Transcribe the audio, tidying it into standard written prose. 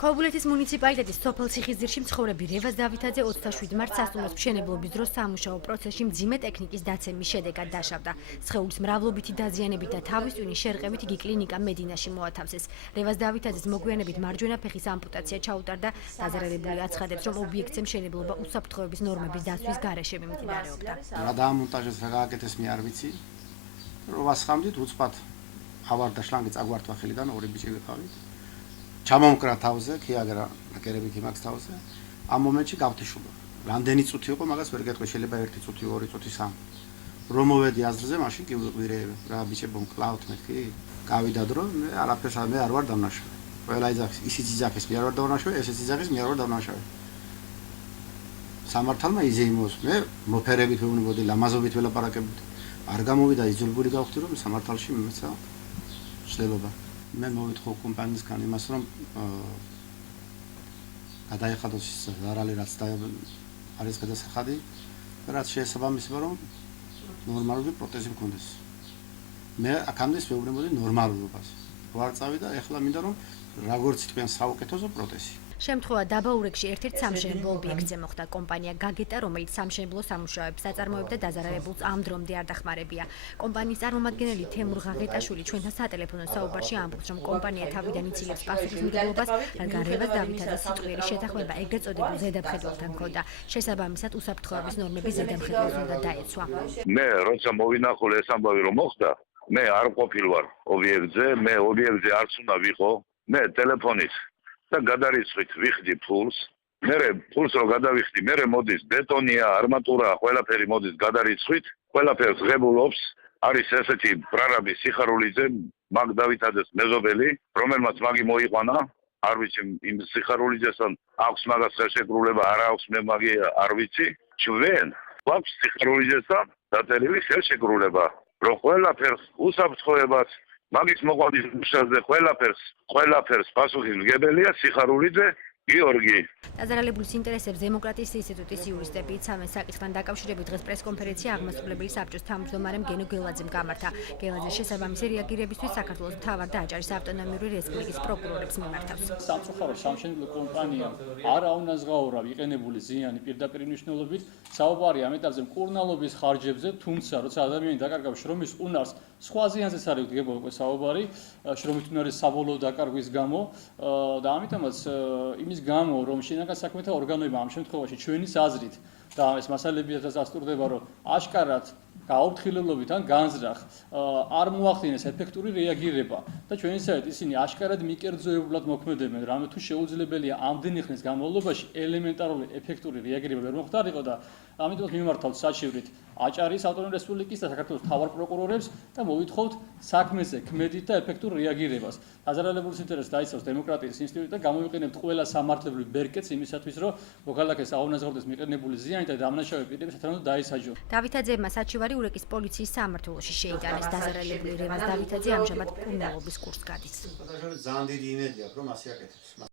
ქობულეთის მუნიციპალიტეტის სოფელ ციხისძირში მცხოვრები რევაზ დავითაძე 27 მარტს სასტუმროს მშენებლობის დროს სამუშაო პროცესში მძიმე ტექნიკის დაცემის შედეგად დაშავდა. სხეულის მრავლობითი დაზიანებით და თავის ტვინის შერყევით იგი კლინიკა მედინაში მოათავსეს. რევაზ დავითაძეს მოგვიანებით მარჯვენა ფეხის ამპუტაცია ჩაუტარდა. დაზარალებული აცხადებს, რომ ობიექტზე მშენებლობა უსაფრთხოების ნორმების დაცვის გარეშე მიმდინარეობდა. რა დაამონტაჟეს, რა გააკეთეს მე არ ვიცი. რომ ვასხამდით უცბად ავარდა შლანგი წაგვართვა ხელიდან ორი ბიჭი ვიყავით. ჩამომკრა თავზე, ქიაგრა ნაკერები ქიმაქს თავზე. ამ მომენტში გავთიშულა. რამდენი წუთი იყო, მაგას ვერ გეტყვი, შეიძლება 1 წუთი, 2 წუთი, 3. რომ მოვედი აზრზე, მაშინ კი ვიყвire რა ბიჭებო მკლავთ მეთქი. გავიდა დრო, მე არაფერს მე არ ვარ დამნაშავე. ყველა იძახის, ისიც იძახის, მე არ ვარ დამნაშავე, ესეც იძახის, მე არ ვარ დამნაშავე. სამართალმა იზეიმოს, მე მოფერებით ვეუბნებოდი, ლამაზობით ველაპარაკებდი. არ გამოვიდა იძულებული გავხდი, რომ სამართალში მიმეცა შლელობა. მე მოვითხო კომპანიისგან იმას, რომ გადაიხადოს ზარალი რაც არის გადასახადი, რაც შესაბამისია, რომ ნორმალური პროტეზი მქონდეს. მე აქამდე ვეუბნებოდი ნორმალურობას. ვარ წავიდა, ეხლა მინდა რომ როგორც თქვენ საუკეთესო პროტეზი. შემთხვევა დაბაურეგში ერთ-ერთ სამშენებლო ობიექტზე მოხდა. კომპანია გაგეტა, რომელიც სამშენებლო სამუშაოებს აწარმოებდა დაზარალებულს ამ დრომდე არ დახმარებია. კომპანიის წარმომადგენელი თემურ ღაღეტაშვილი ჩვენთან სატელეფონო საუბარში ამბობს, რომ კომპანია თავიდან იცილებს პასუხისმგებლობას, რადგან რევაზ დავითაძეს სიტყვიერი შეთანხმება ეგრეთ წოდებულ ზედამხედველთან ჰქონდა. შესაბამისად, უსაფრთხოების ნორმების ზედამხედველს უნდა დაეცვა. მე როცა მოვინახულე ეს ამბავი რომ მოხდა, მე არ ყოფილვარ ობიექტზე, მე ობიექტზე არც უნდა ვიყო, მე ტელეფონის და გადარიცხვით ვიხდი ფულს. მერე ფულს რო გადავიხდი, მერე მოდის ბეტონია, არმატურა, ყველაფერი მოდის გადარიცხვით, ყველაფერს ღებულობს. არის ესეთი პრარაბი სიხარულიძე, მაგ დავითაძეს მეზობელი, რომელმაც მაგი მოიყვანა, არ ვიცი იმ სიხარულიძესთან აქვს მაგას ხელშეკრულება, არა აქვს, მე მაგი არ ვიცი. ჩვენ გვაქვს სიხარულიძესთან დაწერილი ხელშეკრულება, რომ ყველაფერს უსაფრთხოებას მაგის მოყვანის მუშაზე ყველაფერს პასუხისმგებელია სიხარულიძე გიორგი. დაზარალებულის ინტერესებს დემოკრატიის ინსტიტუტის იურისტები იცავენ. საკითხთან დაკავშირებით დღეს პრესკონფერენცია აღმასრულებელი საბჭოს თავმჯდომარემ გენო გელაძემ გამართა. გელაძე შესაბამისი რეაგირებისთვის საქართველოს მთავარ და აჭარის ავტონომიური რესპუბლიკის პროკურორებს მიმართავს. სამწუხაროდ სამშენებლო კომპანიამ არ აუნაზღაურა ვიყენებული ზიანი პირდაპირ მნიშვნელობით. საუბარია ამ ეტაპზე მკურნალობის ხარჯებზე, თუმცა როცა ადამიანი დაკარგავს შრომის უნარს, სხვა ზიანზეც არის დგება უკვე საუბარი, შრომით უნარის საბოლოო დაკარგვის გამო და ამიტომაც იმის გამო, რომ შინაგან საქმეთა ორგანოებმა ამ შემთხვევაში ჩვენის აზრით და ეს მასალებიაც დასტურდება, რომ აშკარად გაუფრთხილებლობით ან განზრახ არ მოახდინეს ეფექტური რეაგირება და ჩვენისათვის ისინი აშკარად მიკერძოებულად მოქმედებენ, რამე თუ შეუძლებელია ამდენი ხნის განმავლობაში ელემენტარული ეფექტური რეაგირება ვერ მოხდარიყო და ამიტომაც მიმართავთ საჩივრით აჭარის ავტონომიური რესპუბლიკის და საქართველოს მთავარ პროკურორებს და მოვითხოვთ საქმეზე ქმედით და ეფექტურ რეაგირებას. დაზარალებულის ინტერესს დაიცავს დემოკრატიის ინსტიტუტი და გამოვიყენებთ ყველა სამართლებრივ ბერკეტს იმისათვის, რომ მოქალაქეს აუნაზღაურდეს მიყენებული ზიანი და დამნაშავე პირები სათანადო დაისაჯონ. დავითაძეებმა საჩივარი ურეკის პოლიციის სამმართველოში შეიტანეს. დაზარალებული რევაზ დავითაძე ამჟამად მკურნალობის კურსს გადის. ძალიან დიდი იმედი აქვს, რომ ასე აკეთებს.